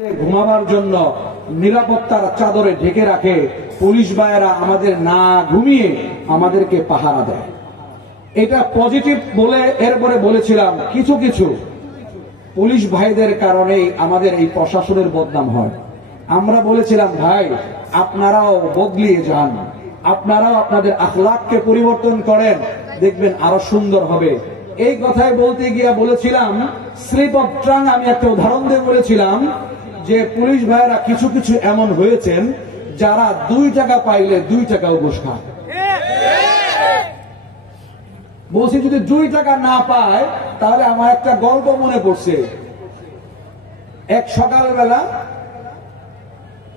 ঘুমাবার জন্য নিরাপত্তার চাদরে ঢেকে রাখে পুলিশ ভাইয়েরা আমাদের না ঘুমিয়ে আমাদেরকে পাহারা দেয়। এটা পজিটিভ বলে এরপরে বলেছিলাম কিছু কিছু পুলিশ ভাইদের কারণে আমাদের এই প্রশাসনের বদনাম হয়। আমরা বলেছিলাম ভাই আপনারাও বদলিয়ে যান, আপনারাও আপনাদের আখলাককে পরিবর্তন করেন, দেখবেন আরো সুন্দর হবে। এই কথাই বলতে গিয়ে বলেছিলাম স্লিপ অফ টাং, আমি একটা উদাহরণ দিয়ে বলেছিলাম যে পুলিশ ভাইয়েরা কিছু কিছু এমন হয়েছেন যারা 2 টাকা পাইলে 2 টাকাও ঘুষ খায়। বলছি যদি 2 টাকা না পায় তাহলে আমার একটা গল্প মনে পড়ছে। এক সকালবেলা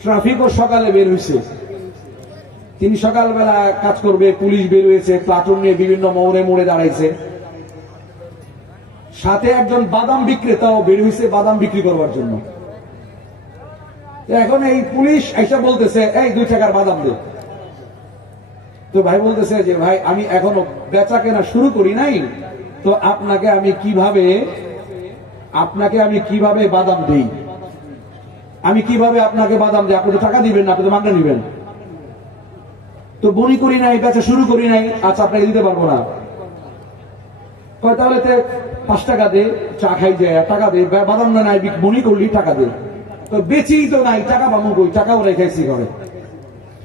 ট্রাফিকও সকালে বের হয়েছে, তিনি সকালবেলা কাজ করবে, পুলিশ বের হয়েছে, প্লাটুন নিয়ে বিভিন্ন মোড়ে মোড়ে দাঁড়াইছে, সাথে একজন বাদাম বিক্রেতাও বের হয়েছে বাদাম বিক্রি করবার জন্য। এখন এই পুলিশ এসে বলতেছে এই 2 টাকার বাদাম দে। তো ভাই বলতেছে যে ভাই আমি এখনো বেচা কেনা শুরু করি নাই, তো আপনাকে আমি কিভাবে বাদাম দেই, আমি কিভাবে আপনাকে বাদাম দিই, আপনি তো টাকা দিবেন না, আপনি তো মাগনা নিবেন। তো বনি করি নাই, বেচা শুরু করি নাই, আচ্ছা আপনাকে দিতে পারবো না। তাহলে 5 টাকা দে, চা খাই যায়, টাকা দে, বাদাম না নাই বনি করলি টাকা দে। তো বেচি তো নাই, টাকা পাবো কই, টাকাও রেখেছি ঘরে,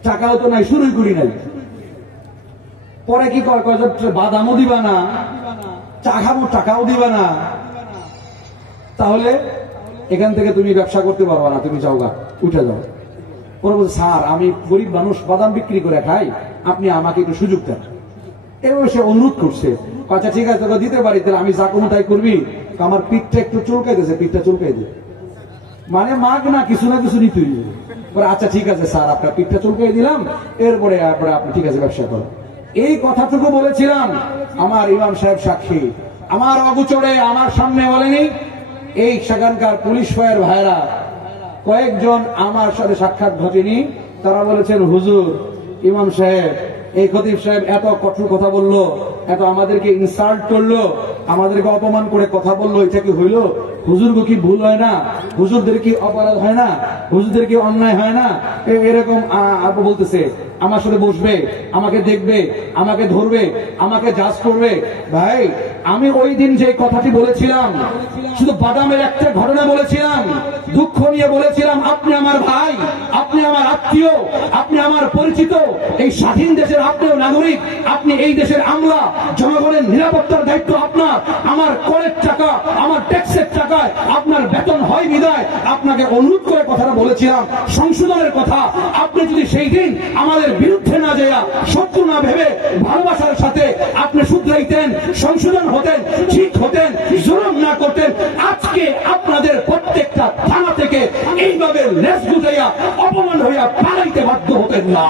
টাকাও তো নাই, শুরুই করি নাই। পরে কি কয় বাদামও দিবা না, চা খাবো টাকাও দিবা না, তাহলে এখান থেকে তুমি ব্যবসা করতে পারবা না, তুমি যাও গা, উঠে যাও। পরে বলছে স্যার আমি গরিব মানুষ, বাদাম বিক্রি করে খাই, আপনি আমাকে একটু সুযোগ দেন। এবার সে অনুরোধ করছে, আচ্ছা ঠিক আছে তোকে দিতে পারি, তাহলে আমি যা কোনো তাই করবি, আমার পিঠটা একটু চুলকাই দিয়েছে, পিঠটা চুলকাই দিয়ে মানে মাগ না কিছু না কিছু নিতেই। আচ্ছা ঠিক আছে স্যার আপনার পিঠটা চুলকাই দিলাম, এরপরে আপনি ঠিক আছে ব্যবসা করেন। এই কথাটুকু বলেছিলাম, আমার ইমাম সাহেব সাক্ষী, আমার অগোচরে আমার সামনে বলেনি। এই সেখানকার পুলিশ ফায়ার ভাইরা কয়েকজন আমার সাথে সাক্ষাৎ ঘটেনি, তারা বলেছেন হুজুর ইমাম সাহেব এই খতিব সাহেব এত কঠোর কথা বললো, এত আমাদেরকে ইনসাল্ট করলো, আমাদেরকে অপমান করে কথা বললো, এটা কি হইলো? হুজুর কি ভুল হয় না? হুজুরদের কি অপরাধ হয় না? হুজুরদের কি অন্যায় হয় না? এরকম আপু বলতেছে আমার সাথে বসবে, আমাকে দেখবে, আমাকে ধরবে, আমাকে জাজ করবে। ভাই আমি ওই দিন যে কথাটি বলেছিলাম, শুধু বাদামের একটা ঘটনা বলেছিলাম, দুঃখ নিয়ে বলেছিলাম আপনি আমার ভাই, আপনি আমার আত্মীয়, আপনি আমার পরিচিত, এই স্বাধীন দেশের আপনিও নাগরিক, আপনি এই দেশের আমলা, জনগণের নিরাপত্তার দায়িত্ব আপনার, আমার করের টাকা, আমার ট্যাক্সের টাকায় আপনার বেতন হয় বিদায় আপনাকে অনুরোধ করে কথাটা বলেছিলাম সংশোধনের কথা। আপনি যদি সেই দিন আমাদের বিরুদ্ধে না যাইয়া, শত্রু না ভেবে ভালোবাসার সাথে আপনি শুধরাইতেন, সংশোধন হতেন, ঠিক হতেন, জুলুম না করতেন, আজকে আপনাদের প্রত্যেকটা থানা থেকে এইভাবে লেজ গুটাইয়া অপমান হইয়া পালাইতে বাধ্য হতেন না।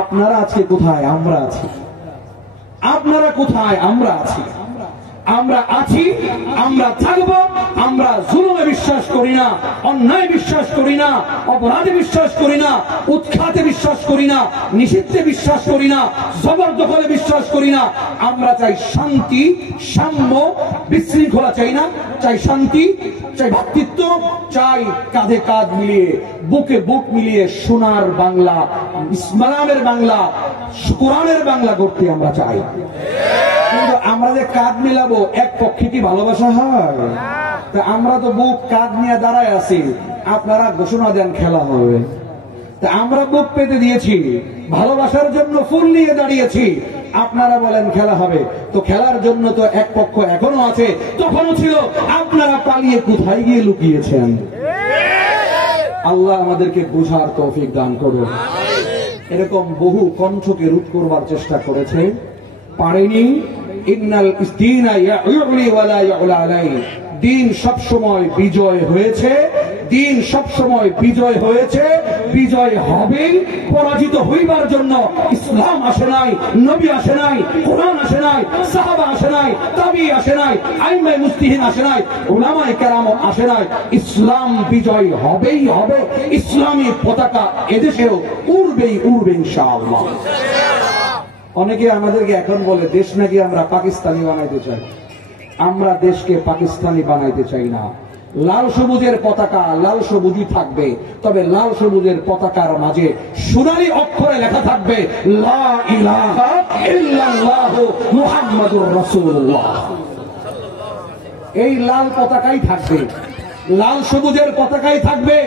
আপনারা আজকে কোথায়? আমরা আছি। আপনারা কোথায়? আমরা আছি। আমরা আছি, আমরা থাকবো। আমরা জুলুমে বিশ্বাস করি না, অন্যায় বিশ্বাস করি না, অপরাধে বিশ্বাস করি না, উৎখাতে বিশ্বাস করি না, নিষিদ্ধে বিশ্বাস করি না, জবরদখলে বিশ্বাস করি না। আমরা চাই শান্তি, সাম্য, বিশৃঙ্খলা চাই না, চাই শান্তি, চাই ভ্রাতৃত্ব, চাই কাঁধে কাঁধ মিলিয়ে, বুকে বুক মিলিয়ে সোনার বাংলা, ইসলামের বাংলা, কোরআনের বাংলা করতে আমরা চাই। কিন্তু আমরা যে কাঁধ মিলাবো, এক পক্ষে কি ভালোবাসা হয়? তা আমরা তো বুক কাঁধ নিয়ে দাঁড়ায় আছি, আপনারা ঘোষণা দেন খেলা হবে। তা আমরা বুক পেতে দিয়েছি, ভালোবাসার জন্য ফুল নিয়ে দাঁড়িয়েছি, আপনারা বলেন খেলা হবে। তো খেলার জন্য তো এক পক্ষ এখনো আছে, তখনও ছিল। আপনারা পালিয়ে কোথায় গিয়ে লুকিয়েছেন? আল্লাহ আমাদেরকে বুঝার তৌফিক দান করুন। এরকম বহু কণ্ঠকে রোধ করবার চেষ্টা করেছে, পারেনি। ইন্নাল ইসদিনা ইয়াউলি ওয়ালা ইয়াউলা আলাইহি, দিন সবসময় বিজয় হয়েছে, দিন সবসময় বিজয় হয়েছে, বিজয় হবে। পরাজিত হইবার জন্য ইসলাম আসে নাই, নবী আসে নাই, কোরআন আসে নাই, সাহাবা আসে নাই, তাবি আসে নাই, আইম্মায়ে মুজতাহিদিন আসে নাই, উলামায়ে কেরাম আসে নাই। ইসলাম বিজয় হবেই হবে, ইসলামী পতাকা এদেশেও উড়বেই উড়বে ইনশাআল্লাহ। অনেকে আমাদেরকে এখন বলে দেশ নাকি আমরা পাকিস্তানি বানাইতে চাই। আমরা দেশকে পাকিস্তানি বানাইতে চাই না। লাল সবুজের পতাকা লাল সবুজই থাকবে, তবে লাল সবুজের পতাকার মাঝে সোনালী অক্ষরে লেখা থাকবে লা ইলাহা ইল্লাল্লাহু মুহাম্মাদুর রাসূলুল্লাহ। এই লাল পতাকাই থাকবে, লাল সবুজের পতাকাই থাকবে।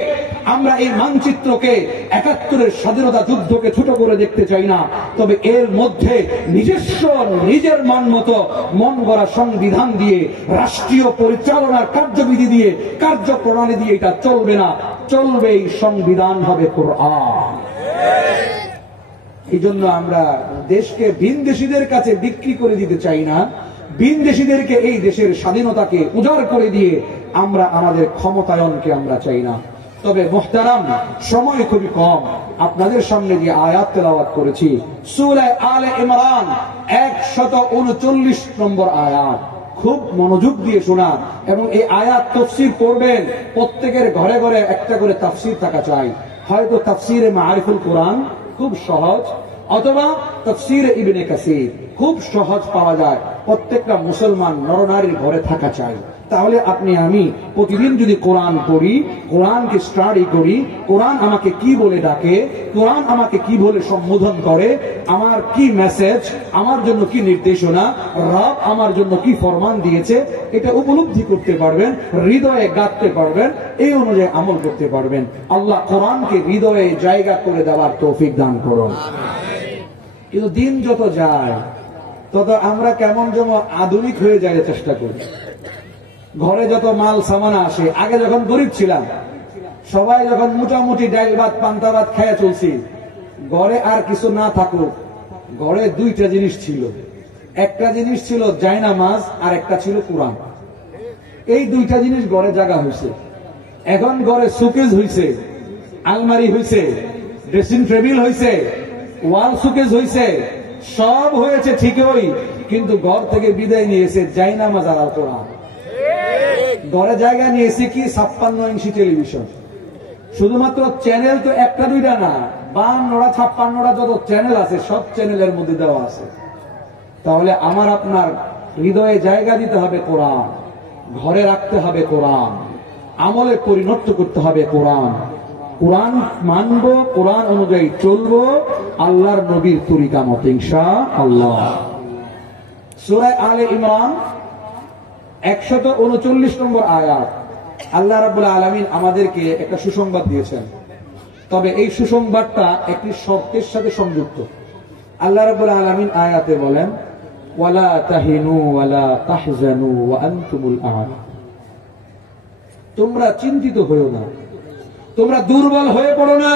আমরা এই মানচিত্রকে ৭১-এর স্বাধীনতা যুদ্ধকে ছোট করে দেখতে চাই না, তবে এর মধ্যে নিজস্ব নিজের মন মতো মন গড়া সংবিধান দিয়ে, রাষ্ট্রীয় পরিচালনার কার্যবিধি দিয়ে, কার্যপ্রণালী দিয়ে এটা চলবে না। চলবে এই সংবিধান হবে কোরআন। এই জন্য আমরা দেশকে ভিনদেশীদের কাছে বিক্রি করে দিতে চাই না। ভিনদেশীদেরকে এই দেশের স্বাধীনতাকে উজাড় করে দিয়ে আমরা আমাদের ক্ষমতায়নকে আমরা চাই না। তবে মুহতারাম, সময় খুবই কম। আপনাদের সামনে যে আয়াত তেলাওয়াত করেছি সূরা আলে ইমরান ১৩৯ নম্বর আয়াত, খুব মনোযোগ দিয়ে শোনা এবং এই আয়াত তাফসীর করবেন। প্রত্যেকের ঘরে ঘরে একটা করে তাফসীর থাকা চাই। হয়তো তাফসীরে মাআরিফুল কোরআন খুব সহজ, অথবা তাফসীরে ইবনে কাসির খুব সহজ পাওয়া যায়। প্রত্যেকটা মুসলমান নরনারীর ঘরে থাকা চাই। তাহলে আপনি আমি প্রতিদিন যদি কোরআন পড়ি, কোরআনকে স্টাডি করি, কোরআন আমাকে কি বলে ডাকে, কোরআন আমাকে কি বলে সম্বোধন করে, আমার কি মেসেজ, আমার জন্য কি নির্দেশনা, রব আমার জন্য কি ফরমান দিয়েছে, এটা উপলব্ধি করতে পারবেন, হৃদয়ে গাঁথতে পারবেন, এই অনুযায়ী আমল করতে পারবেন। আল্লাহ কোরআনকে হৃদয়ে জায়গা করে দেওয়ার তৌফিক দান করুন। কিন্তু দিন যত যায় তত আমরা কেমন যেন আধুনিক হয়ে যায় চেষ্টা করি। ঘরে যত মাল সামান আসে, আগে যখন গরিব ছিলাম, সবাই যখন মোটামুটি ডাইল ভাত পান্তা ভাত খেয়ে চলছি, ঘরে আর কিছু না থাকুক, ঘরে দুইটা জিনিস ছিল। একটা জিনিস ছিল জায়নামাজ, আর একটা ছিল কোরআন। এই দুইটা জিনিস ঘরে জায়গা হয়েছে। এখন ঘরে শোকেস হয়েছে, আলমারি হয়েছে, ড্রেসিং টেবিল হয়েছে, ওয়াল শোকেস হয়েছে, সব হয়েছে ঠিকই, কিন্তু ঘর থেকে বিদায় নিয়েছে জায়নামাজ আর কোরআন। ঘরে জায়গা নিয়েছে কি ৫৬ ইঞ্চি টেলিভিশন। শুধুমাত্র চ্যানেল তো একটা দুইটা না, ৫২টা ৫৬টা যত চ্যানেল আছে সব চ্যানেলের মধ্যে দেওয়া আছে। তাহলে আমার আপনার হৃদয়ে জায়গা দিতে হবে কোরআন, ঘরে রাখতে হবে কোরআন, আমলে পরিণত করতে হবে কোরআন। কোরআন মানব, কোরআন অনুযায়ী চলবো, আল্লাহর নবীর তরিকা মত ইনশাআল্লাহ। সূরা আলে ইমরান ১৩৯ নম্বর আয়াত। আল্লাহ রাব্বুল আলামিন আমাদেরকে একটা সুসংবাদ দিয়েছেন, তবে এই সুসংবাদটা একটি শর্তের সাথে সংযুক্ত। আল্লাহ রাব্বুল আলামিন আয়াতে বলেন, ওয়ালা তাহিনু ওয়ালা তাহজানু ওয়া আনতুমুল আ'লা। তোমরা চিন্তিত হয়ো না, তোমরা দুর্বল হয়ে পড়ো না,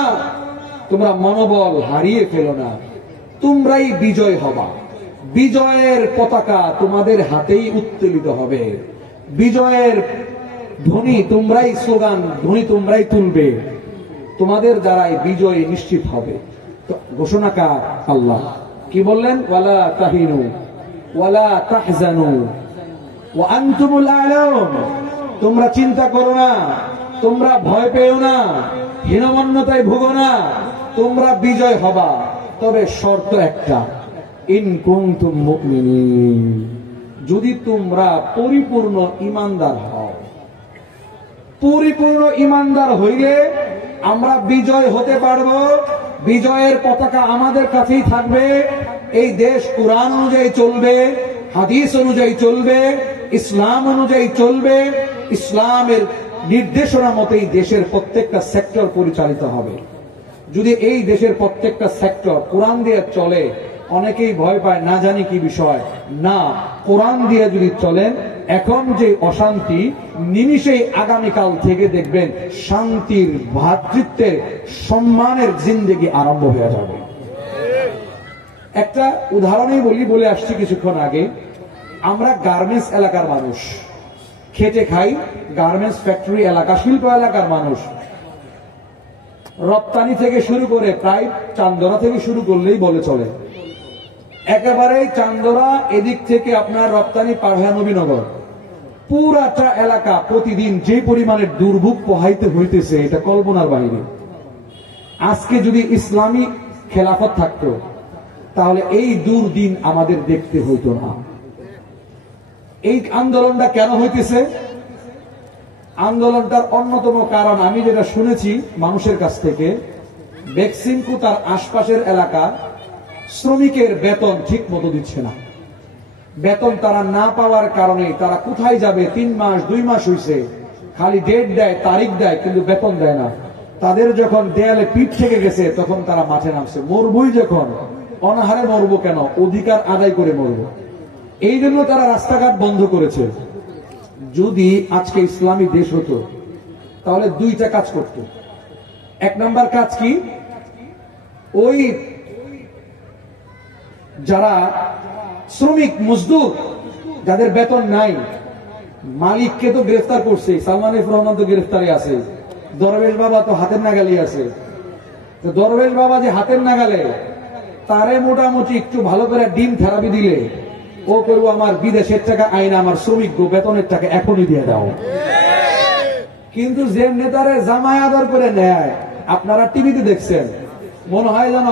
তোমরা মনোবল হারিয়ে ফেলো না, তোমরাই বিজয় হবা। বিজয়ের পতাকা তোমাদের হাতেই উত্তোলিত হবে, বিজয়ের ধ্বনি তোমরাই, স্লোগান ধ্বনি তোমরাই তুলবে, তোমাদের দ্বারাই বিজয় নিশ্চিত হবে। তো ঘোষণাকার আল্লাহ কি বললেন? ওয়ালা তাহিনু ওয়ালা তাহজানু ওয়া আনতুমুল আ'লাউন। তোমরা চিন্তা করো না, তোমরা ভয় পেও না, হীনমন্যতায় ভুগো না, তোমরা বিজয় হবা। তবে শর্ত একটা, ইন কুনতুম মুমিনিন, যদি তোমরা পরিপূর্ণ ঈমানদার হও। পরিপূর্ণ ঈমানদার হইলে আমরা বিজয় হতে পারবো। বিজয়ের পতাকা আমাদের কাছেই থাকবে। এই দেশ কোরআন অনুযায়ী চলবে, হাদিস অনুযায়ী চলবে, ইসলাম অনুযায়ী চলবে, ইসলামের নির্দেশনা মতেই দেশের প্রত্যেকটা সেক্টর পরিচালিত হবে। যদি এই দেশের প্রত্যেকটা সেক্টর কোরআন দিয়ে চলে, অনেকেই ভয় পায় না জানি কি বিষয়, না, কোরআন দিয়ে যদি চলেন, এখন যে অশান্তি, নিমিষেই আগামীকাল থেকে দেখবেন শান্তির, ভ্রাতৃত্বের, সম্মানের জিন্দেগি আরম্ভ হয়ে যাবে। একটা উদাহরণই বলে আসছি কিছুক্ষণ আগে। আমরা গার্মেন্টস এলাকার মানুষ, খেটে খাই, গার্মেন্টস ফ্যাক্টরি এলাকা, শিল্প এলাকার মানুষ। রপ্তানি থেকে শুরু করে প্রায় চান্দরা থেকে শুরু করলেই বলে চলে, একেবারে চান্দরা এদিক থেকে আপনার রপ্তানি পার হয় নবীনগর, পুরাটা এলাকা প্রতিদিন যে পরিমাণে দুর্ভোগ পোহাইতে হইতেছে, এটা কল্পনার বাইরে। আজকে যদি ইসলামী খেলাফত থাকতো, তাহলে এই দুর্দিন আমাদের দেখতে হইতো না। এই আন্দোলনটা কেন হইতেছে? আন্দোলনটার অন্যতম কারণ আমি যেটা শুনেছি মানুষের কাছ থেকে, বেক্সিমকো তার আশপাশের এলাকা শ্রমিকের বেতন ঠিক মতো দিচ্ছে না। বেতন তারা না পাওয়ার কারণে তারা কোথায় যাবে, 3 মাস 2 মাস হয়েছে, খালি ডেট দেয়, তারিখ দেয়, কিন্তু বেতন দেয় না। তাদের যখন দেয়ালে পিঠ থেকে গেছে তখন তারা মাঠে নামছে। মরবই যখন, অনাহারে মরবো কেন, অধিকার আদায় করে মরবো। এই জন্য তারা রাস্তাঘাট বন্ধ করেছে। যদি আজকে ইসলামী দেশ হতো তাহলে 2টা কাজ করত। 1 নাম্বার কাজ কি, ওই যারা শ্রমিক মজদুর যাদের বেতন নাই, মালিককে তো গ্রেফতার করছে, সালমান এফ রহমান তো গ্রেফতারে আছে, দরবেশ বাবা তো হাতের নাগালে আছে। তো দরবেশ বাবা যে হাতের নাগালে, তারে মোটামুটি একটু ভালো করে ডিম থেরাপি দিলে ও করবো আমার বিদেশের টাকা আইনা আমার শ্রমিক বেতনের টাকা এখনই দিয়ে দাও। কিন্তু যে নেতারে জামায় আদর করে নেয়, আপনারা টিভিতে দেখছেন, মনে হয় যেন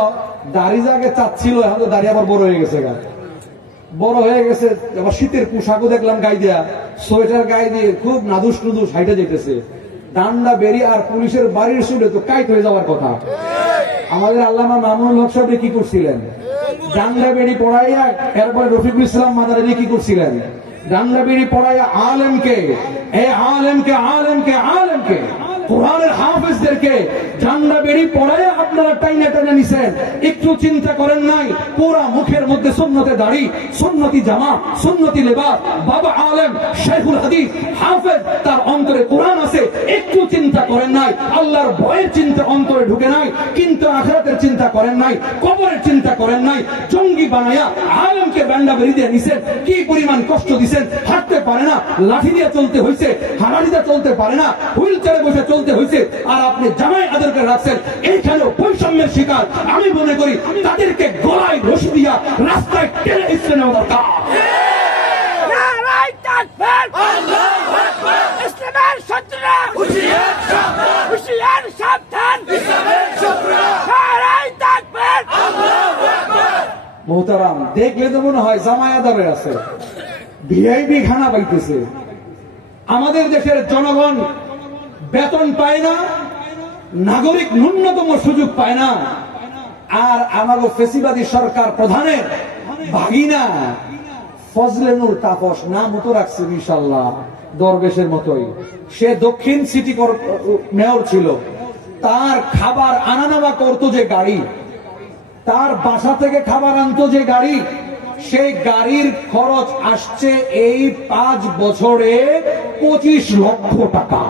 দাড়ি জাগে চাচ্ছিল, এখন তো দাড়ি আবার বড় হয়ে গেছে, বড় হয়ে গেছে। আবার শীতের পোশাকও দেখলাম গায়ে দেয়া, সোয়েটার গায়ে দিয়ে খুব নাদুস নুদুস হাইটে যেতেছে। ডান্ডা বেরিয়ে আর পুলিশের বাড়ির শুনে তো কাইট হয়ে যাওয়ার কথা। আমাদের আল্লামা মামুনুল হক সাহেব কি করছিলেন? ডান্ডা বেড়ি পড়াইয়া, এরপরে রফিকুল ইসলাম মাদানী কি করছিলেন? ডান্ডা বেড়ি পড়াইয়া আলেমকে কোরআনের হাফেজদেরকে ডান্ডা বেড়ি পড়াইয়া আপনারা টাইনে টাইনে নিছেন। একটু চিন্তা করেন নাই, পুরা মুখের মধ্যে সুন্নতে দাড়ি, সুন্নতি জামা, সুন্নতি লেবাস, বাবা আলেম শাইখুল হাদিস হাফেজ, তার অন্তরে কোরআন আছে। একটু চিন্তা করেন নাই, আল্লাহর ভয়ের চিন্তা অন্তরে ঢুকে নাই, কিন্তু আখিরাতের চিন্তা করেন নাই, কবরের চিন্তা করেন নাই। জঙ্গি বানায়া আলেমকে ডান্ডা বেড়ি দিয়ে নিছেন। কি পরিমাণ কষ্ট দিছেন, হাঁটতে পারে না, লাঠি দিয়ে চলতে হয়েছে, হাঁড়ি দিয়ে চলতে পারে না, হুইল চেয়ারে বসে চলতে হয়েছে, আর আপনি জামাই আদর করে রাখছেন। এইখানেও বৈষম্যের শিকার। আমি মনে করি তাদেরকে গলায় রশি দিয়া রাস্তায় টেনে ইসলে নেওয়া দরকার। ইসলামের শত্রুরা হুঁশিয়ার সাবধান, হুঁশিয়ার সাবধান, ইসলামের শত্রুরা নারায়ে তাকবীর, আল্লাহু আকবার। মোহতারাম, দেখলে তো মনে হয় জামাই আদরে আছে, ভিআইপি খানা পাইতেছে। আমাদের দেশের জনগণ বেতন পায় না, নাগরিক ন্যূনতম সুযোগ পায় না, আর আমাদের ফেসিবাদী সরকার প্রধানের ভাগিনা ফজলে নূর তাপস, নাম মতো রাখছে ইনশাআল্লাহ দরবেশের মতোই, সে দক্ষিণ সিটি মেয়র ছিল। তার খাবার আনা নেওয়া করতো যে গাড়ি, তার বাসা থেকে খাবার আনতো যে গাড়ি, সেই গাড়ির খরচ আসছে এই 5 বছরে 25 লক্ষ টাকা।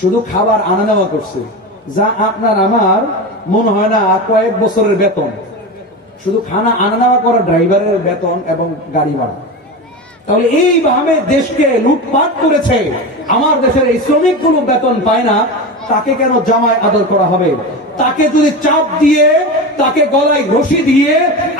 শুধু খাবার আনা নেওয়া করছে, যা আপনার আমার মনে হয় না কয়েক বছরের বেতন, শুধু খানা আনা নেওয়া করা ড্রাইভারের বেতন এবং গাড়ি ভাড়া। তাহলে এইভাবে দেশকে লুটপাট করেছে। আমার দেশের এই শ্রমিকগুলো বেতন পায় না, তাকে কেন জামায় আদর করা হবে? তাকে যদি চাপ দিয়ে, তাকে গলায় রশি দিয়ে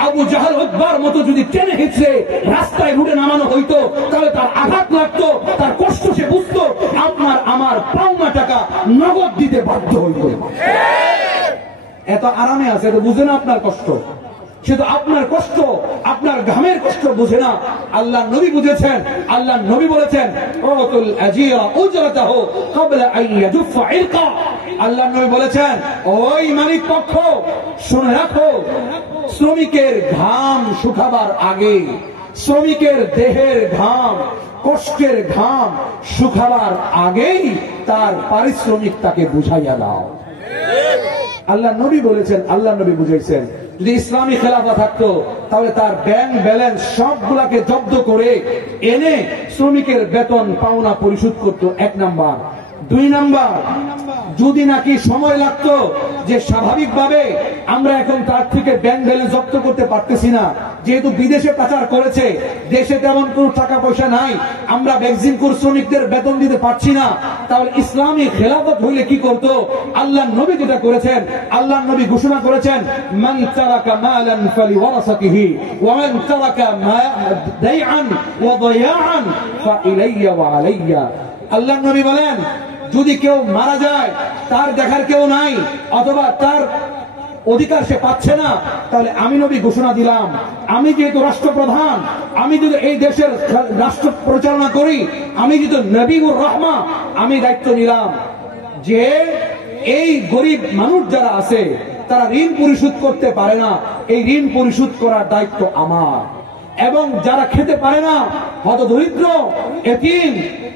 আবু জাহাল উতবার মতো যদি টেনে হিচড়ে রাস্তায় রুটে নামানো হইতো, তাহলে তার আঘাত লাগতো, তার কষ্ট সে বুঝতো। আপনার আমার পাওনা টাকা নগদ দিতে বাধ্য হইতো। এত আরামে আছে, তো বুঝে না আপনার কষ্ট, সে তো আপনার কষ্ট, আপনার ঘামের কষ্ট বুঝে না। আল্লাহ নবী বুঝেছেন। আল্লাহ নবী বলেছেন, উতুল আজিরা উজরাতাহু ক্বাবলা আন ইয়াজুফা ইরকা। আল্লাহ নবী বলেছেন, ওই মালিক পক্ষ শুনে রাখো, শ্রমিকের ঘাম শুকাবার আগে, শ্রমিকের দেহের ঘাম, কষ্টের ঘাম শুকাবার আগেই তার পারিশ্রমিক তাকে বুঝাইয়া দাও। আল্লাহ নবী বলেছেন, আল্লাহ নবী বুঝাইছেন। যদি ইসলামী খেলাফা থাকতো তাহলে তার ব্যাংক ব্যালেন্স সবগুলাকে জব্দ করে এনে শ্রমিকের বেতন পাওনা পরিশোধ করত। 1 নাম্বার। 2 নাম্বার, যদি নাকি সময় লাগতো, যে স্বাভাবিকভাবে আমরা এখন তার থেকে ব্যাংক ব্যালেন্স জব্দ করতে পারতেছি না, যেহেতু বিদেশে পাচার করেছে, দেশে তেমন কোন টাকা পয়সা নাই, আমরা বেক্সিমকোর শ্রমিকদের বেতন দিতে পারছি না, তাহলে ইসলামী খেলাফত হইলে কি করত? আল্লাহ নবী যেটা করেছেন, আল্লাহ নবী ঘোষণা করেছেন, মান তারাকা মালান ফালিওয়ারাসাতিহি ওয়া মান তারাকা দাইআন ওয়া দায়াআন ফাইলাইয়া ওয়া আলাইয়া। আল্লাহ নবী বলেন, যদি কেউ মারা যায়, তার দেখার কেউ নাই, অথবা তার অধিকার সে পাচ্ছে না, তাহলে আমি নবী ঘোষণা দিলাম, আমি যেহেতু রাষ্ট্রপ্রধান, আমি যদি এই দেশের রাষ্ট্র পরিচালনা করি, আমি যেহেতু নবীউর রহমা, আমি দায়িত্ব নিলাম যে এই গরিব মানুষ যারা আছে তারা ঋণ পরিশোধ করতে পারে না, এই ঋণ পরিশোধ করার দায়িত্ব আমার। এবং যারা খেতে পারে না, হতদরিদ্র, এতিম,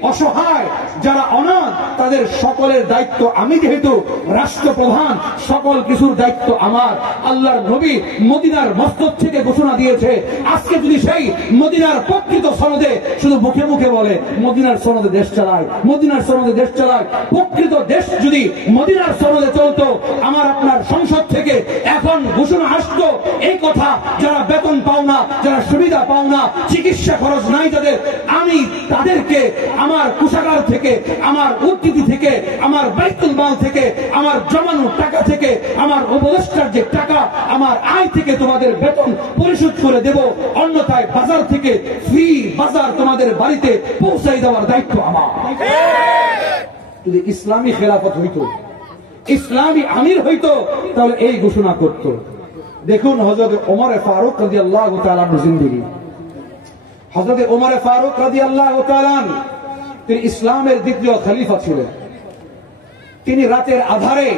অসহায়, যারা অনাথ, তাদের সকলের দায়িত্ব আমি যেহেতু রাষ্ট্রপ্রধান, সকল কিছুর দায়িত্ব আমার। আল্লাহর নবী মদিনার মসনদ থেকে ঘোষণা দিয়েছে, আজকে যদি সেই মদিনার প্রকৃত সনদে শুধু মুখে মুখে বলে মদিনার সনদে দেশ চালায়, মদিনার সনদে দেশ চালায়, প্রকৃত দেশ যদি মদিনার সনদে চলতো, আমার আপনার সংসদ থেকে এখন ঘোষণা আসতো এই কথা, যারা বেতন পাও না, যারা সুবিধা পাও না, চিকিৎসা খরচ নাই যাদের, আমি তাদেরকে আমার কোষাগার থেকে, আমার উদ্ধৃতি থেকে, আমার বাইতুল মাল থেকে, আমার জমানো টাকা থেকে, আমার উপদেষ্টার যে টাকা, আমার আয় থেকে তোমাদের বেতন পরিশোধ করে দেব। অন্যথায় বাজার থেকে ফ্রি বাজার তোমাদের বাড়িতে পৌঁছাই দেওয়ার দায়িত্ব আমার। যদি ইসলামী খেলাফত হইতো, ইসলামী আমির হইতো, তাহলে এই ঘোষণা করত। দেখুন হযরত ওমর ফারুক রাদিয়াল্লাহু তাআলা আনহু জিন্দেগি। হযরত ওমর ফারুক রাদিয়াল্লাহু তাআলা আনহু তিনি ইসলামের দ্বিতীয় খলিফা ছিলেন। তিনি রাতের আধারে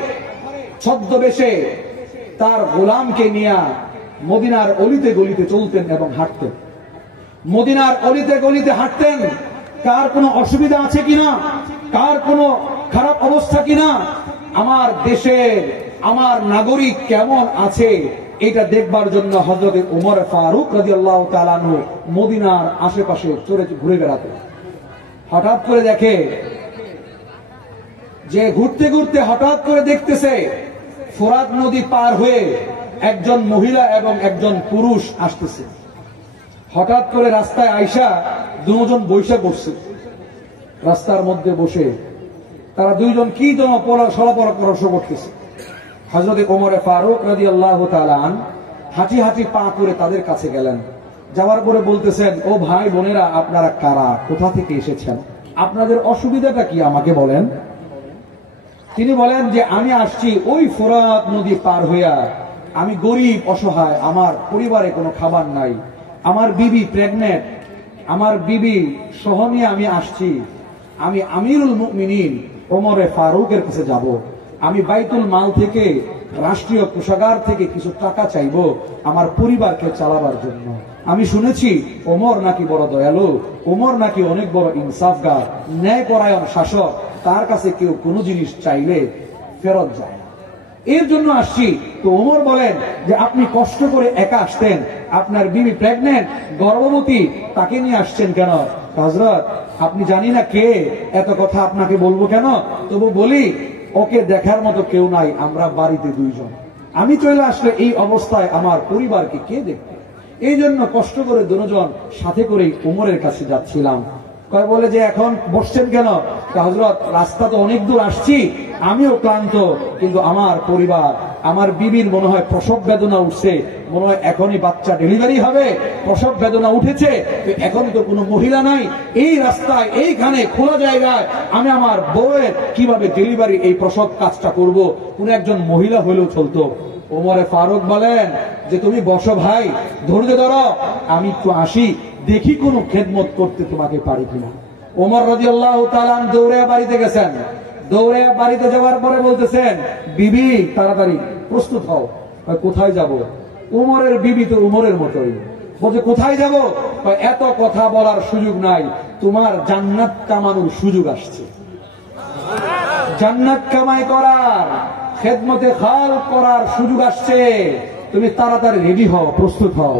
ছদ্মবেশে তার গোলামকে নিয়ে মদিনার অলিতে গলিতে চলতেন এবং হাঁটতেন। মদিনার অলিতে গলিতে হাঁটতেন, কার কোনো অসুবিধা আছে কিনা, কার কোনো খারাপ অবস্থা কিনা, আমার দেশের আমার নাগরিক কেমন আছে, এটা দেখবার জন্য হযরত ওমর ফারুক রাদিয়াল্লাহু তাআলা আনহু মদিনার আশেপাশে ঘুরে বেড়াতেন। হঠাৎ করে দেখে যে ঘুরতে ঘুরতে হঠাৎ করে দেখতেছে ফোরাত নদী পার হয়ে একজন মহিলা এবং একজন পুরুষ আসতেছে। হঠাৎ করে রাস্তায় আইসা দুজন বৈশা করছে, রাস্তার মধ্যে বসে তারা দুইজন কি যেন পরামর্শ করতেছে। হযরত ওমর ফারুক রাদিয়াল্লাহু তাআলা আনহু হাঁটি হাঁটি পা করে তাদের কাছে গেলেন। যাওয়ার পরে বলতেছেন, ও ভাই বোনেরা, আপনারা কারা, কোথা থেকে এসেছেন, আপনাদের অসুবিধাটা কি আমাকে বলেন। তিনি বলেন যে আমি আসছি ওই ফোরাত নদী পার হইয়া, আমি গরিব অসহায়, আমার পরিবারে কোনো খাবার নাই, আমার বিবি প্রেগনেন্ট, আমার বিবি সহ নিয়ে আমি আসছি, আমি আমিরুল মুমিনিন ওমর ফারুকের কাছে যাব, আমি বাইতুল মাল থেকে, রাষ্ট্রীয় কোষাগার থেকে কিছু টাকা চাইবো আমার পরিবারকে চালাবার জন্য। আমি শুনেছি ওমর নাকি বড় দয়ালু, ওমর নাকি অনেক বড় ইনসাফগার, ন্যায় পরায়ণ শাসক, তার কাছে কেউ কোনো জিনিস চাইলে ফেরত যায় না, এর জন্য আসছি। তো ওমর বলেন যে আপনি কষ্ট করে একা আসতেন, আপনার বিবি প্রেগনেন্ট, গর্ভবতী, তাকে নিয়ে আসছেন কেন? হযরত আপনি জানি না কে, এত কথা আপনাকে বলবো কেন, তবু বলি ওকে দেখার মতো কেউ নাই, আমরা বাড়িতে দুইজন, আমি চলে আসলে এই অবস্থায় আমার পরিবারকে কে দেখবে, এই জন্য কষ্ট করে দুজন সাথে করেই ওমরের কাছে যাচ্ছিলাম। কয় বলে যে এখন বসছেন কেন? হযরত রাস্তা তো অনেক দূর আসছি, আমিও ক্লান্ত, কিন্তু আমার পরিবার, আমার বিবির মনে হয় প্রসব বেদনা উঠছে, মনে হয় এখনই বাচ্চা ডেলিভারি হবে, প্রসব বেদনা উঠেছে, এখন তো কোনো মহিলা নাই এই রাস্তায়, এইখানে খোলা জায়গায়, আমি আমার বউয়ের কিভাবে ডেলিভারি এই প্রসব কাজটা করব, কোন একজন মহিলা হলেও চলতো। ওমর ফারুক বলেন যে তুমি বসো ভাই, ধৈর্য ধরো, আমি একটু আসি, দেখি কোন খেদমত করতে তোমাকে পারি কিনা। ওমর রাদিয়াল্লাহু তাআলা দৌড়ে বাড়িতে গেছেন। দৌড়ে বাড়িতে যাওয়ার পরে বলতেছেন, বিবি তাড়াতাড়ি প্রস্তুত হও। কোথায় যাব? ওমরের বিবি তো ওমরের মতোই, বলছে কোথায় যাব? এত কথা বলার সুযোগ নাই, তোমার জান্নাত কামানোর সুযোগ আসছে, জান্নাত কামাই করার, খেদমতে খাল করার সুযোগ আসছে, তুমি তাড়াতাড়ি রেডি হও, প্রস্তুত হও।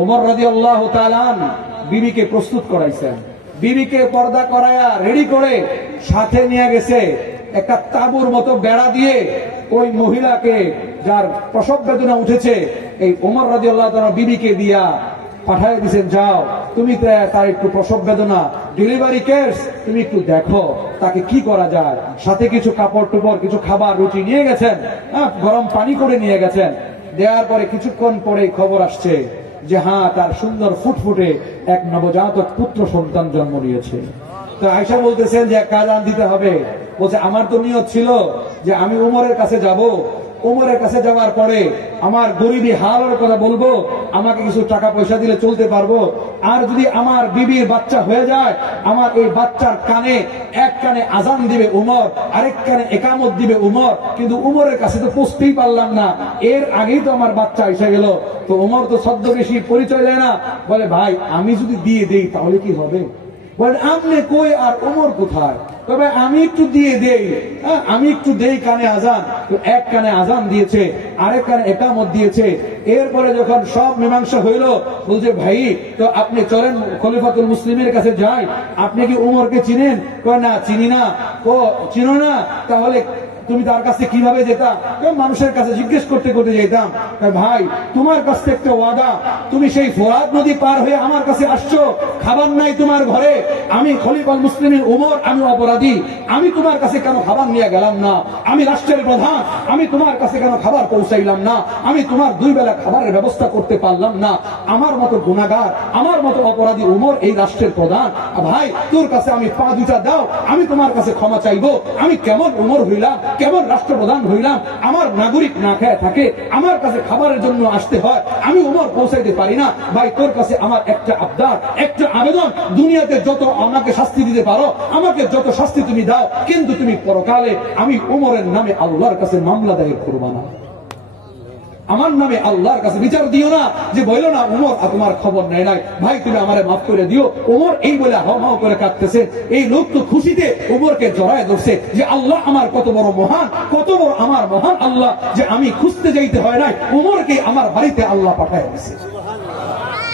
ওমর রাদিয়াল্লাহু তাআলা আনহু বিবিকে প্রস্তুত করাইছেন, বিবিকে পর্দা করায়া রেডি করে সাথে নিয়ে গেছে একটা তাঁবুর মতো বেড়া দিয়ে, ওই মহিলাকে যার প্রসব বেদনা উঠেছে, এই ওমর রাদিয়াল্লাহু তাআলা বিবিকে দিয়া পাঠায় দিয়েছেন, যাও তুমি তার একটু প্রসব বেদনা, ডেলিভারি কেস, তুমি একটু দেখো তাকে কি করা যায়। সাথে কিছু কাপড় টুপড়, কিছু খাবার, রুটি নিয়ে গেছেন, গরম পানি করে নিয়ে গেছেন। দেওয়ার পরে কিছুক্ষণ পরে খবর আসছে যে হ্যাঁ, তার সুন্দর ফুটফুটে এক নবজাতক পুত্র সন্তান জন্ম নিয়েছে। তো আয়েশা বলতেছেন যে এক কাজ দিতে হবে। বলছে আমার তো নিয়ত ছিল যে আমি ওমরের কাছে যাব, ওমরের কাছে যাওয়ার পরে আমার গরিবী হালের কথা বলবো, আমাকে কিছু টাকা পয়সা দিলে চলতে পারবো, আর যদি আমার বিবির বাচ্চা হয়ে যায়, আমার এই বাচ্চার কানে এক কানে আজান দিবে উমর, আরেক কানে একামত দিবে উমর, কিন্তু উমরের কাছে তো পৌঁছতেই পারলাম না, এর আগেই তো আমার বাচ্চা এসে গেল। তো উমর তো ছদ্মবেশী, পরিচয় দেয় না, বলে ভাই আমি যদি দিয়ে দেই তাহলে কি হবে? বলে আমনে কই আর ওমর কোথায়? তবে আমি একটু দিয়ে দেই, আমি একটু দেই কানে আজান। তো এক কানে আজান দিয়েছে, আরেক কানে একামত দিয়েছে। এরপরে যখন সব মীমাংসা হইল, বলছে ভাই তো আপনি চলেন খলিফাতুল মুসলিমের কাছে যাই, আপনি কি উমরকে চিনেন? কয় না চিনি না। ও চিনো না, তাহলে তুমি তার কাছে কিভাবে যেতাম? মানুষের কাছে জিজ্ঞেস করতে করতে যেতাম। ভাই তোমার কাছ থেকে একটা ওয়াদা, তুমি সেই ফোরাত নদী পার হয়ে আমার কাছে আসছো, খাবার নাই তোমার ঘরে, আমি খলিফাতুল মুসলিমের উমর, আমি অপরাধী, আমি তোমার কাছে কেন খাবার নিয়ে গেলাম না? আমি রাষ্ট্রের প্রধান, আমি তোমার কাছে কেন খাবার পৌঁছাইলাম না? আমি তোমার 2 বেলা খাবারের ব্যবস্থা করতে পারলাম না? আমার মতো গুনাহগার, আমার মতো অপরাধী উমর এই রাষ্ট্রের প্রধান, ভাই তোর কাছে আমি পা দুটা দাও, আমি তোমার কাছে ক্ষমা চাইবো। আমি কেমন উমর হইলাম, কেমন রাষ্ট্রপ্রধান হইলাম, আমার নাগরিক না খেয়ে থাকে, আমার কাছে খাবারের জন্য আসতে হয়, আমি উমর পৌঁছাইতে পারি না। ভাই তোর কাছে আমার একটা আবদার, একটা আবেদন, দুনিয়াতে যত আমাকে শাস্তি দিতে পারো, আমাকে যত শাস্তি তুমি দাও, কিন্তু তুমি পরকালে আমি উমরের নামে আল্লাহর কাছে মামলা দায়ের করবা না, আমার নামে আল্লাহর কাছে বিচার দিও না যে বললো না উমর তোমার খবর নেয় নাই, ভাই তুমি আমারে মাফ করে দিও। উমর এই বলে হাও করে কাঁদতেছে। এই লোক তো খুশিতে উমরকে জড়ায় ধরছে যে আল্লাহ আমার কত বড় মহান, কত বড় আমার মহান আল্লাহ, যে আমি খুঁজতে যাইতে হয় নাই, উমরকে আমার বাড়িতে আল্লাহ পাঠায় দিয়েছে।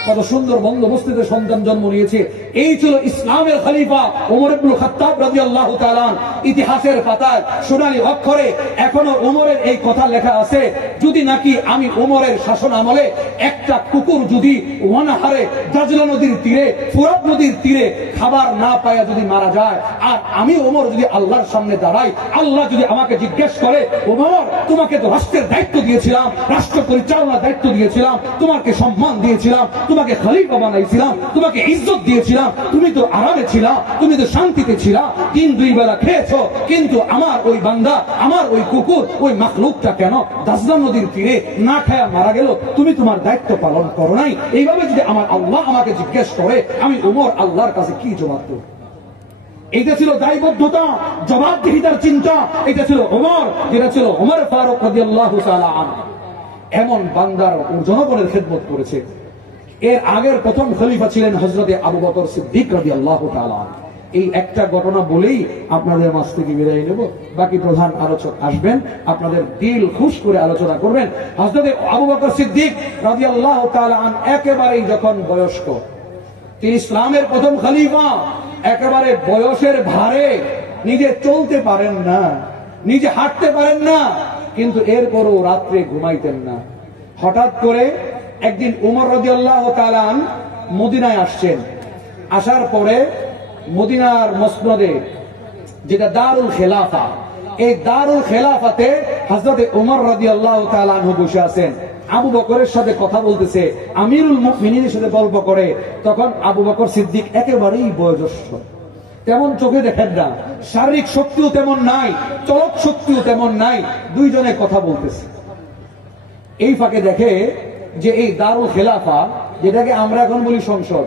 কত সুন্দর বন্দোবস্তিতে সন্তান জন্ম নিয়েছে। এই ছিল ইসলামের খলিফা ওমর ইবনে খাত্তাব রাদিয়াল্লাহু তাআলা। ইতিহাসের পাতায় সোনালী অক্ষরে এখনো ওমরের এই কথা লেখা আছে, যদি নাকি আমি ওমরের শাসন আমলে একটা কুকুর যদি ওয়ানাহারে দাজলা নদীর তীরে, ফুরাত নদীর তীরে খাবার না পায়া যদি মারা যায়, আর আমি ওমর যদি আল্লাহর সামনে দাঁড়াই, আল্লাহ যদি আমাকে জিজ্ঞেস করে ওমর তোমাকে তো রাষ্ট্রের দায়িত্ব দিয়েছিলাম, রাষ্ট্র পরিচালনার দায়িত্ব দিয়েছিলাম, তোমাকে সম্মান দিয়েছিলাম, তোমাকে খলিফা বানাইছিলাম, তোমাকে ইজ্জত দিয়েছিলাম, তুমি তো আরামে ছিলা, তুমি তো শান্তিতে ছিলা, 3-2 বেলা খেয়েছো, কিন্তু আমার ওই বান্দা, আমার ওই কুকুর, ওই মাখলুকটা কেন দাজলা নদীর তীরে না খায়া মারা গেল? তুমি তোমার দায়িত্ব পালন করো নাই। এইভাবে যদি আমার আল্লাহ আমাকে জিজ্ঞেস করে, আমি ওমর আল্লাহর কাছে কি জবাব দেব? এইটা ছিল দায়বদ্ধতা, জবাবদিহিতার চিন্তা। এটা ছিল ওমর, যেটা ছিল ওমর ফারুক রাদিয়াল্লাহু তাআলা আনহু। এমন বান্দার জনগণের খেদমত করেছে। এর আগের প্রথম খলিফা ছিলেন হযরতে আবু বকর সিদ্দিক রাদিয়াল্লাহু তাআলা। এই একটা ঘটনা বলেই আপনাদের মাঝ থেকে বিদায় নেব। বাকি প্রধান আলোচক আসবেন, আপনাদের দিল খুশ করে আলোচনা করবেন। হযরতে আবু বকর সিদ্দিক রাদিয়াল্লাহু তাআলা একেবারেই যখন বয়স্ক, তিনি ইসলামের প্রথম খলিফা, একেবারে বয়সের ভারে নিজে চলতে পারেন না, নিজে হাঁটতে পারেন না, কিন্তু এরপরও রাত্রে ঘুমাইতেন না। হঠাৎ করে একদিন উমর রাদিয়াল্লাহু তাআলা মদিনায় আসছেন। আসার পরে মদিনার মসনদে, যেটা দারুল খেলাফা, এই দারুল খেলাফাতে হযরতে উমর রাদিয়াল্লাহু তাআলা আনহু বসে আছেন। আবু বকরের সাথে কথা বলতেছে, আমিরুল মুমিনিনের সাথে গল্প করে। তখন আবু বকর সিদ্দিক একেবারেই বয়োজ্যেষ্ঠ, তেমন চোখে দেখেন না, শারীরিক শক্তিও তেমন নাই, চলক শক্তিও তেমন নাই, দুইজনে কথা বলতেছে। এই ফাঁকে দেখে যে এই দারুল খেলাফা, যেটাকে আমরা এখন বলি সংসদ,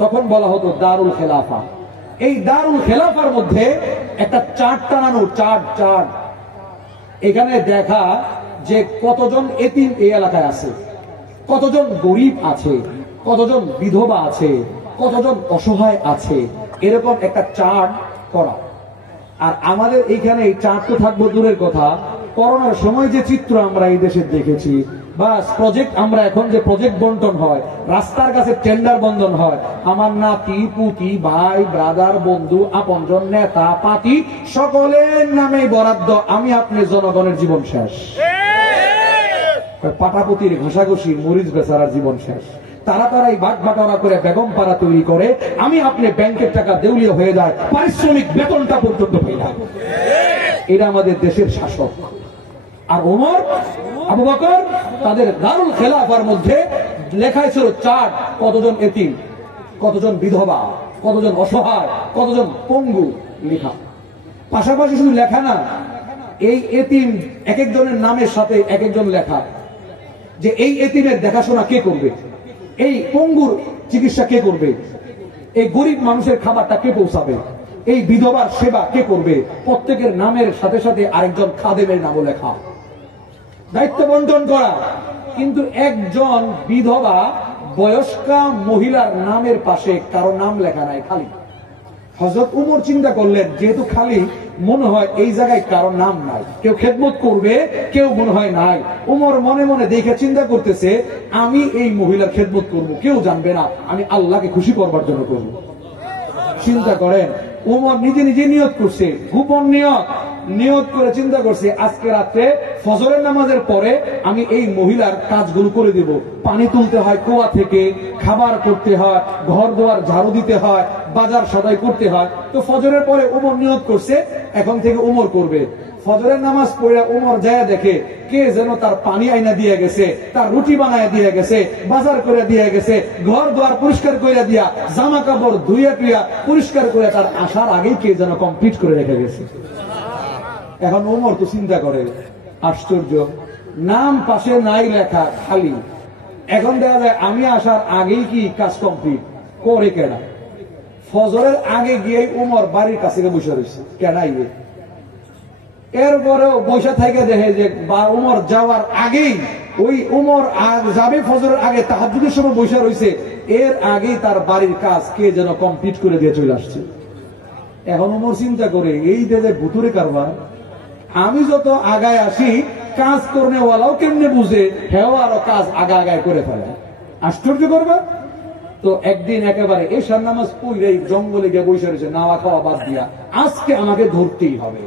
তখন বলা হতো দারুল খেলাফা। এই দারুল খেলাফার মধ্যে একটা চার্ট টানানো, চার্ট। এখানে দেখা যে কতজন এতিম এই এলাকায় আছে, কতজন গরিব আছে, কতজন বিধবা আছে, কতজন অসহায় আছে, এরকম একটা চার্ট করা। আর আমাদের এইখানে এই চার্ট তো থাকবো দূরের কথা, করোনার সময় যে চিত্র আমরা এই দেশে দেখেছি, বাস প্রজেক্ট, আমরা এখন যে প্রজেক্ট বন্টন হয়, রাস্তার কাছে টেন্ডার বন্ধন হয়, আমার নাতি পুতি ভাই ব্রাদার বন্ধু আপনজন নেতা পাতি সকলের নামে বরাদ্দ, আমি আপনি জনগণের জীবন শেষ। পাটাপতির ঘষাঘষি মরিচ বেচারার জীবন শেষ। তারাই ভাগ বাটোয়ারা করে বেগম পাড়া তৈরি করে, আমি আপনি ব্যাংকের টাকা দেউলিয়া হয়ে যায়, পারিশ্রমিক বেতনটা পর্যন্ত পেয়ে যায়। এটা আমাদের দেশের শাসক। আর ওমর, আবু বকর, তাদের দারুল খেলাফার মধ্যে লেখাই ছিল চার্ট, কতজন এতিম, কতজন বিধবা, কতজন অসহায়, কতজন পঙ্গু লেখা। পাশাপাশি শুধু লেখা না, এই এতিম এক একজনের নামের সাথে এক একজন লেখা, যে এই এতিমের দেখাশোনা কে করবে, এই পঙ্গুর চিকিৎসা কে করবে, এই গরিব মানুষের খাবারটা কে পৌঁছাবে, এই বিধবার সেবা কে করবে। প্রত্যেকের নামের সাথে সাথে আরেকজন খাদেমের নামও লেখা, দায়িত্ব বন্টন করা। কিন্তু একজন বিধবা বয়স্কা মহিলার নামের পাশে কারো নাম লেখা নাই, খালি। হযরত উমর চিন্তা করলেন, যেহেতু খালি, মনে হয় এই জায়গায় কারো নাম নাই, কেউ খেদমত করবে, কেউ মনে হয় নাই। উমর মনে মনে দেখে চিন্তা করতেছে, আমি এই মহিলার খেদমত করব, কেউ জানবে না, আমি আল্লাহকে খুশি করবার জন্য করব। চিন্তা করেন, উমর নিজে নিজে নিয়ত করছে, গোপন নিয়ত করে চিন্তা করছে, আজকে রাত্রে ফজরের নামাজের পরে আমি এই মহিলার কাজগুলো করে দেব। পানি তুলতে হয় কুয়া থেকে, খাবার করতে হয়, ঘর দুয়ার ঝাড়ু দিতে হয়, বাজার সদাই করতে হয়। তো ফজরের পরে উমর নিয়ত করছে, এখন থেকে উমর করবে। ফজরের নামাজ পড়ে উমর যায় দেখে কে যেন তার পানি আইনা দিয়ে গেছে, তার রুটি বানায় দিয়ে গেছে, বাজার করে দিয়ে গেছে, ঘর দুয়ার পরিষ্কার করে দিয়া, জামা কাপড় ধুইয়া টুইয়া পরিষ্কার করে তার আসার আগেই কে যেন কমপ্লিট করে রেখে গেছে। এখন ওমর তো চিন্তা করে, আশ্চর্য, নাম পাশে নাই লেখা, খালি। এখন দেখা যায় আমি আসার আগেই কি কাজ কমপ্লিট করে কেনা। ফজরের আগে গিয়ে ওমর বাড়ির কাছে বসে রয়েছে, কেনাই। এরপরেও বসে থেকে দেখে যে ওমর যাওয়ার আগেই, ওই ওমর যাবে ফজরের আগে, তাহাজ্জুদের সময় বসে রয়েছে, এর আগেই তার বাড়ির কাজ কে যেন কমপ্লিট করে দিয়ে চলে আসছে। এখন ওমর চিন্তা করে, এই দেশে ভুতুরে কারবার, আমি যত আগায় আসি কাজ করনেওয়ালাও কেমনে বুঝে, হেও আরো কাজ আগায় করে ফেলে, আশ্চর্য করবা। তো একদিন একেবারে এশার নামাজ পড়ে জঙ্গলে গিয়ে বসে রয়েছে, নাওয়া খাওয়া বাদ দিয়া, আজকে আমাকে ধরতেই হবে।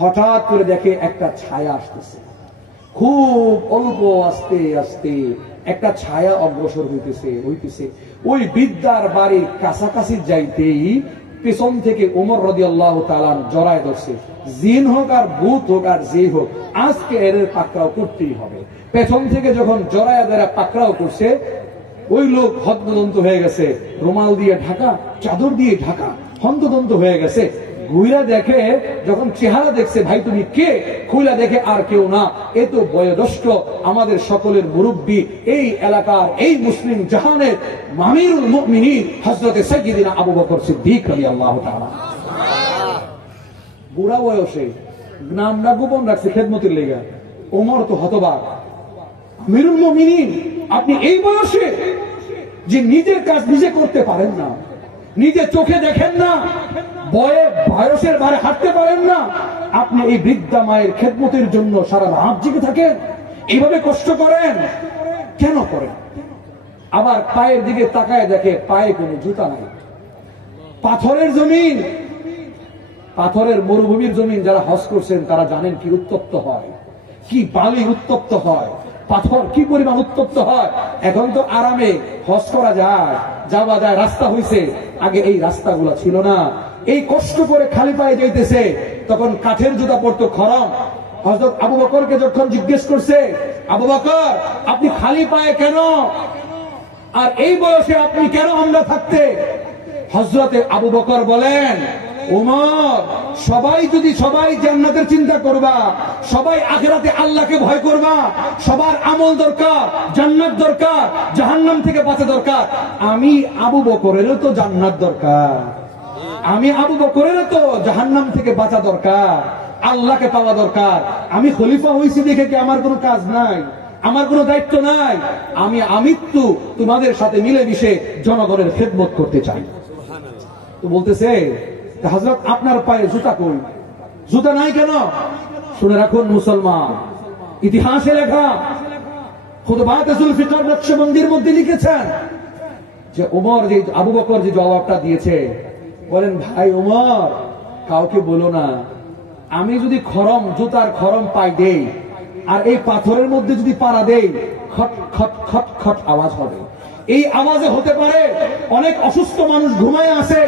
হঠাৎ করে দেখে একটা ছায়া আসতেছে, খুব অল্প আস্তে আস্তে একটা ছায়া অগ্রসর হইতেছে। ওই বিদ্যার বাড়ির কাছাকাছি যাইতেই পেছন থেকে ওমর রাদিয়াল্লাহু তাআলা জড়ায় ধরছে, জিন হোক আর ভূত হোক আর যে হোক, আজকে এর পাকড়াও করতেই হবে। পেছন থেকে যখন জড়ায় ধরে পাকড়াও করছে, ওই লোক হন্তদন্ত হয়ে গেছে, রুমাল দিয়ে ঢাকা, চাদর দিয়ে ঢাকা, হন্তদন্ত হয়ে গেছে। ঘুইরা দেখে, যখন চেহারা দেখছে, ভাই তুমি কে? খুইলা দেখে আর কেউ না, এ তো বয়োজ্যেষ্ঠ আমাদের সকলের মুরব্বী, এই এলাকার, এই মুসলিম জাহানের আমিরুল মুমিনিন হযরতে সাইয়্যিদিনা আবু বকর সিদ্দিক রাদিয়াল্লাহু তাআলা। বুড়া বয়সে নামটা গোপন রাখছে খেদমতের লেগা। ওমর তো হতবাক, আমিরুল মুমিনিন আপনি এই বয়সে যে নিজের কাজ নিজে করতে পারেন না, নিজে চোখে দেখেন না, বয়সের ভারে হাঁটতে পারেন না, আপনি এই বৃদ্ধা মায়ের খেদমতের জন্য সারা রাত জেগে থাকেন, এইভাবে কষ্ট করেন, কেন করেন? আবার পায়ের দিকে তাকায় দেখে পায়ে কোনো জুতা নাই, পাথরের জমিন, পাথরের মরুভূমির জমিন। যারা হজ করছেন তারা জানেন কি উত্তপ্ত হয়, কি বালি উত্তপ্ত হয়, পাথর কি পরিমাণ উত্তপ্ত হয়। এখন তো আরামে হজ করা যায়, যাওয়া যায়, রাস্তা হইছে, আগে এই রাস্তাগুলো ছিল না। এই কষ্ট করে খালি পায়ে যাইতেছে, তখন কাঠের জুতা পড়তো, খরম। হযরত আবু বকরকে যখন জিজ্ঞেস করছে, আবু বকর আপনি খালি পায়ে কেন, আর এই বয়সে আপনি কেন আমরা থাকতে? হযরতে আবু বকর বলেন, ওমর সবাই যদি সবাই জান্নাতের চিন্তা করবা, সবাই আখিরাতে আল্লাহকে ভয় করবা, সবার আমল দরকার, জান্নাত দরকার, জাহান্নাম থেকে বাঁচা দরকার, আমি আবু বকরেরও তো জান্নাত দরকার, আমি আবু বকরেরও তো জাহান্নাম থেকে বাঁচা দরকার, আল্লাহকে পাওয়া দরকার। আমি খলিফা হইছি দেখে কি আমার কোনো কাজ নাই, আমার কোনো দায়িত্ব নাই? আমি আমৃত্যু তোমাদের সাথে মিলেমিশে জনগণের খেদমত করতে চাই। তো বলতেছে, হযরত আপনার পায়ে জুতা কই? জুতা নাই কেন? শুনে রাখুন মুসলমান, ইতিহাসে লেখা, খুতবায়ে জুলফিকার নকশবন্দির মধ্যে লিখেছেন যে ওমর যে আবু বকর যে জবাবটা দিয়েছে, বলেন ভাই ওমর কাউকে বলো না, আমি যদি খরম জুতার খরম পাই দেই আর এই পাথরের মধ্যে যদি পাড়া দেই, খট খট খট খট আওয়াজ হবে। এই আওয়াজে হতে পারে অনেক অসুস্থ মানুষ ঘুমায় আছে,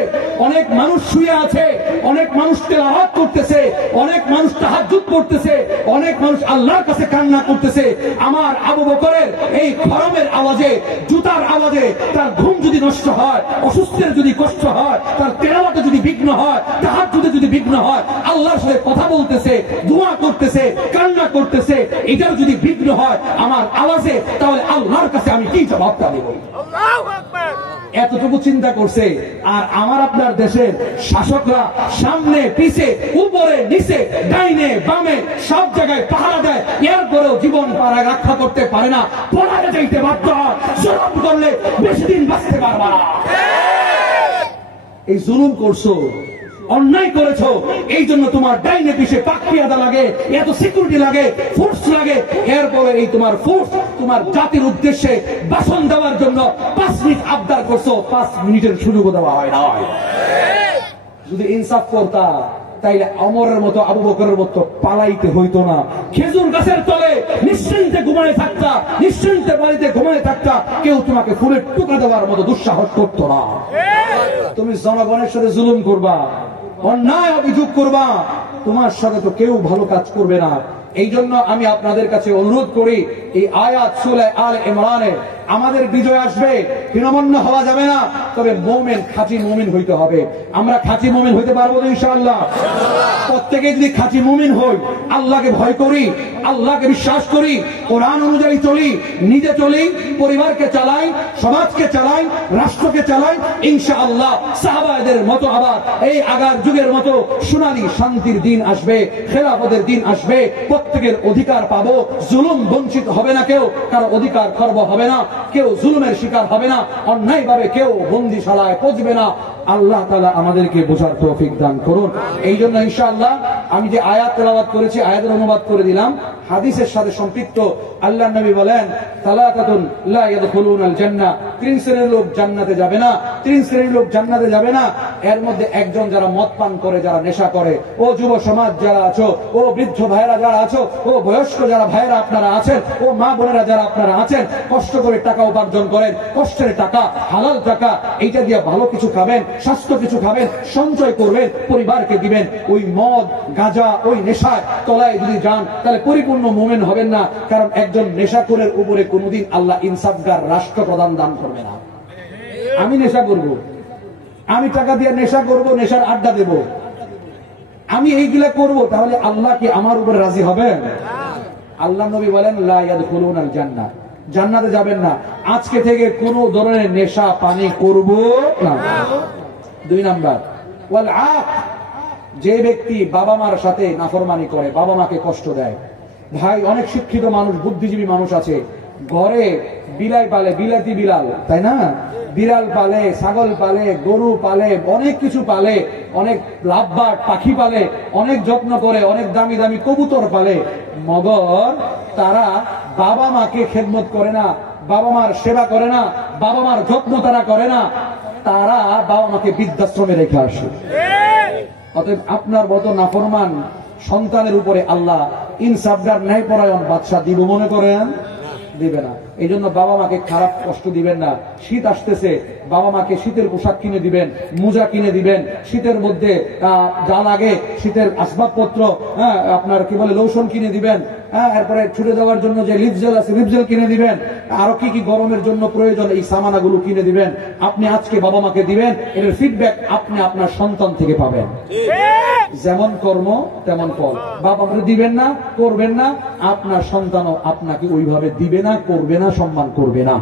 অনেক মানুষ শুয়ে আছে, অনেক মানুষ তেলাওয়াত করতেছে, অনেক মানুষ তাহাজ্জুদ পড়তেছে, অনেক মানুষ আল্লাহর কাছে কান্না করতেছে, আমার আবু বকরের এই খরমের আওয়াজে, জুতার আওয়াজে তার ঘুম যদি নষ্ট হয়, অসুস্থের যদি কষ্ট হয়, তার তেলাওয়াতে যদি বিঘ্ন হয়, তাহাজ্জুদে যদি বিঘ্ন হয়, আল্লাহর সাথে কথা বলতেছে, দোয়া করতেছে, কান্না করতেছে, এটার যদি বিঘ্ন হয় আমার আওয়াজে, তাহলে আল্লাহর কাছে আমি কি জবাবটা দেব? আল্লাহু আকবার। এতটুকু চিন্তা করছে। আর আমার আপনার দেশের শাসকরা সামনে পিছে উপরে নিচে ডাইনে বামে সব জায়গায় পাহারা দেয়, এরপরেও জীবন পাড়া রক্ষা করতে পারে না, পড়ায় যাইতে বাধ্য হয়। জুলুম করলে বেশি দিন বাঁচতে পারবা না। এই জুলুম করছো, অন্যায় করেছো, এই জন্য তোমার ডাইনে পিছে পাকপিয়াদা লাগে, এত সিকিউরিটি লাগে, ফোর্স লাগে। এরপরে এই তোমার ফোর্স তোমার জাতির উদ্দেশ্যে ভাষণ দেওয়ার জন্য 5 মিনিট আবদার করছো, 5 মিনিটের সুযোগ দেওয়া হয় না। যদি ইনসাফ করতা তাইলে অমরের মতো, আবু বকরের মতো পালাইতে হইতো না। খেজুর গাছের তলে নিশ্চিন্তে ঘুমায় থাকতা, নিশ্চিন্তে বাড়িতে ঘুমায় থাকতা, কেউ তোমাকে ফুলের টুকরা দেওয়ার মতো দুঃসাহস করতো না। তুমি জনগণের সাথে জুলুম করবা, অন্যায় অভিযোগ করবা, তোমার সাথে তো কেউ ভালো কাজ করবে না। এই জন্য আমি আপনাদের কাছে অনুরোধ করি, এই আয়াত সূরা আলে ইমরানে আমাদের বিজয় আসবে, হীনমন্য হওয়া যাবে না, তবে মুমিন, খাঁটি মুমিন হইতে হবে। আমরা খাঁটি মুমিন হইতে পারবো তো ইনশাআল্লাহ? প্রত্যেকে যদি খাঁটি মুমিন হই, আল্লাহকে ভয় করি, আল্লাহকে বিশ্বাস করি, কোরআন অনুযায়ী চলি, নিজে চলি, পরিবারকে চালাই, সমাজকে চালাই, রাষ্ট্রকে চালাই, ইনশাআল্লাহ সাহাবাদের মতো আবার এই আগার যুগের মতো সোনালী শান্তির দিন আসবে, খেলাফতের দিন আসবে, প্রত্যেকের অধিকার পাবো, জুলুম বঞ্চিত হবে না, কেউ কারো অধিকার খর্ব হবে না, কেউ জুলুমের শিকার হবে না, অন্যায় ভাবে কেউ বন্দিশালায় পচবে না। আল্লাহ তাআলা আমাদেরকে বোঝার তৌফিক দান করুন। এই জন্য ইনশাআল্লাহ আমি যে আয়াত তেলাওয়াত করেছি, আয়াতের অনুবাদ করে দিলাম, হাদিসের সাথে সম্পৃক্ত। আল্লাহর নবী বলেন, সালাতাতুন লা ইয়াদখুলুনাল জান্নাহ, 3 শ্রেণীর লোক জান্নাতে যাবে না, 3 শ্রেণীর লোক জান্নাতে যাবে না। এর মধ্যে একজন যারা মদ পান করে, যারা নেশা করে। ও যুব সমাজ যারা আছো, ও বৃদ্ধ ভাইরা যারা আছো, ও বয়স্ক যারা ভাইরা আপনারা আছেন, ও মা বোনেরা যারা আপনারা আছেন, কষ্ট করে টাকা উপার্জন করেন, কষ্টের টাকা, হালাল টাকা, এইটা দিয়ে ভালো কিছু খাবেন, স্বাস্থ্য কিছু খাবেন, সঞ্চয় করবেন, পরিবারকে দিবেন। ওই মদ, গাঁজা, ওই নেশায় তলায় যদি যান, তাহলে পরিপূর্ণ মুমিন হবেন না। কারণ একজন নেশাখোরের উপরে কোনোদিন আল্লাহ ইনসাফগার রাষ্ট্র প্রদান দান করবে না। আমি নেশা করব, আমি টাকা দিয়ে নেশা করব, নেশার আড্ডা দেব, আমি এইগুলা করব, তাহলে আল্লাহ কি আমার উপরে রাজি হবেন? আল্লাহ নবী বলেন, লা ইয়াদখুলুনাল জান্নাহ, জান্নাতে যাবেন না। আজকে থেকে কোন ধরনের নেশা পানি করব না। 2 নাম্বার, ওয়াল আক, যে ব্যক্তি বাবা মার সাথে নাফরমানি করে, বাবা মাকে কষ্ট দেয়। ভাই, অনেক শিক্ষিত মানুষ, বুদ্ধিজীবী মানুষ আছে, ঘরে বিলাই পালে, বিলাতি বিড়াল, তাই না? বিড়াল পালে, ছাগল পালে, গরু পালে, অনেক কিছু পালে, অনেক লাভবাট পাখি পালে, অনেক যত্ন করে, অনেক দামি দামি কবুতর পালে। মগর তারা বাবা মাকে খেদমত করে না, বাবা মার সেবা করে না, বাবা মার যত্ন তারা করে না, তারা বাবা মাকে বৃদ্ধাশ্রমে রেখে আসে। অতএব আপনার মতো নাফরমান সন্তানের উপরে আল্লাহ ইনসাফগার ন্যায়পরায়ণ বাদশা দিব মনে করেন? দিবে না। এই জন্য বাবা মাকে খারাপ কষ্ট দিবেন না। শীত আসতেছে, বাবা মাকে শীতের পোশাক কিনে দিবেন, মোজা কিনে দিবেন, শীতের মধ্যে যা লাগে শীতের আসবাবপত্র, আপনার কি বলে লোশন কিনে দিবেন, এরপরে ছুটে যাওয়ার জন্য যে লিপজেল আছে লিপজেল কিনে দিবেন, আরো কি কি গরমের জন্য প্রয়োজন এই সামানাগুলো কিনে দিবেন। আপনি আজকে বাবা মাকে দিবেন, এর ফিডব্যাক আপনি আপনার সন্তান থেকে পাবেন। যেমন কর্ম তেমন ফল। বাবা মাকে দিবেন না, করবেন না, আপনার সন্তানও আপনাকে ওইভাবে দিবে না, করবে না, সম্মান করবে না।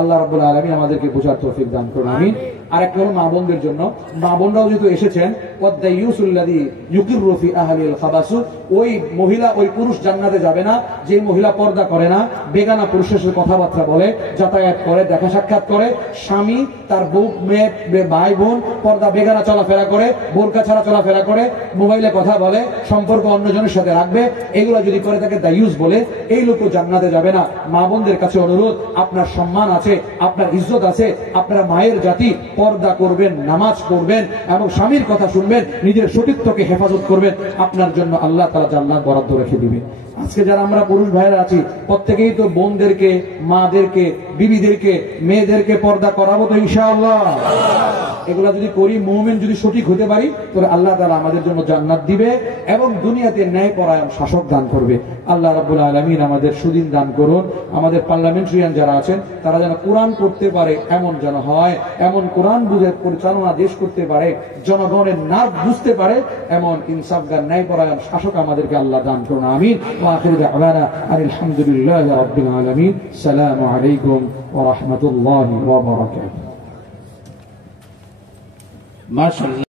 আল্লাহ রাব্বুল আলামিন আমাদেরকে বোঝার তৌফিক দান করুন, আমিন। আর একটা হলো মা বোনদের জন্য, মা বোনরাও যেহেতু এসেছেন, ওয়াদাইয়ুসুল্লাযী ইউকিররু ফি আহলিল খাবাসু, ওই মহিলা, ওই পুরুষ জান্নাতে যাবে না যে মহিলা পর্দা করে না, বেগানা পুরুষের সাথে কথাবার্তা বলে, যাতায়াত করে, দেখা সাক্ষাৎ করে, স্বামী তার বউ, মেয়ে, ভাই বোন পর্দা বেগানা চলাফেরা করে, বোরকা ছাড়া চলাফেরা করে, মোবাইলে কথা বলে, সম্পর্ক অন্যজনের সাথে রাখবে, এগুলো যদি করে তাকে দায়ুস বলে, এই লোকও জান্নাতে যাবে না। মা বোনদের কাছে অনুরোধ, আপনার সম্মান আছে, আপনার ইজ্জত আছে, আপনারা মায়ের জাতি, পর্দা করবেন, নামাজ পড়বেন এবং স্বামীর কথা শুনবেন, নিজের সতীত্বকে হেফাজত করবেন, আপনার জন্য আল্লাহ তাআলা জান্নাত বরাদ্দ রেখে দিবেন। আজকে যারা আমরা পুরুষ ভাইরা আছি প্রত্যেকেই তো বোনদেরকে, মাদেরকে, বিবিদেরকে, মেয়েদেরকে পর্দা করাবো তো ইনশাআল্লাহ। এগুলা যদি করি, মুমিন যদি সঠিক হতে পারি, তাহলে আল্লাহ তাআলা আমাদের জন্য জান্নাত দিবে এবং দুনিয়াতে ন্যায়পরায়ণ শাসক দান করবে। আল্লাহ রাব্বুল আলামিন আমাদের সুদিন দান করুন। আমাদের পার্লামেন্টারিয়ান যারা আছেন তারা যেন কোরআন পড়তে পারে এমন যেন হয়, এমন কোরআন বুঝে পরিচালনা দেশ করতে পারে, জনগণের নাক বুঝতে পারে, এমন ইনসাফগার ন্যায়পরায়ণ শাসক আমাদেরকে আল্লাহ দান করুন। আমিন। ওয়া আখিরু দাওয়ানা আলহামদুলিল্লাহি রাব্বিল আলামিন। আসসালামু আলাইকুম ওয়া রাহমাতুল্লাহি ওয়া বারাকাতুহু। মাশাআল্লাহ।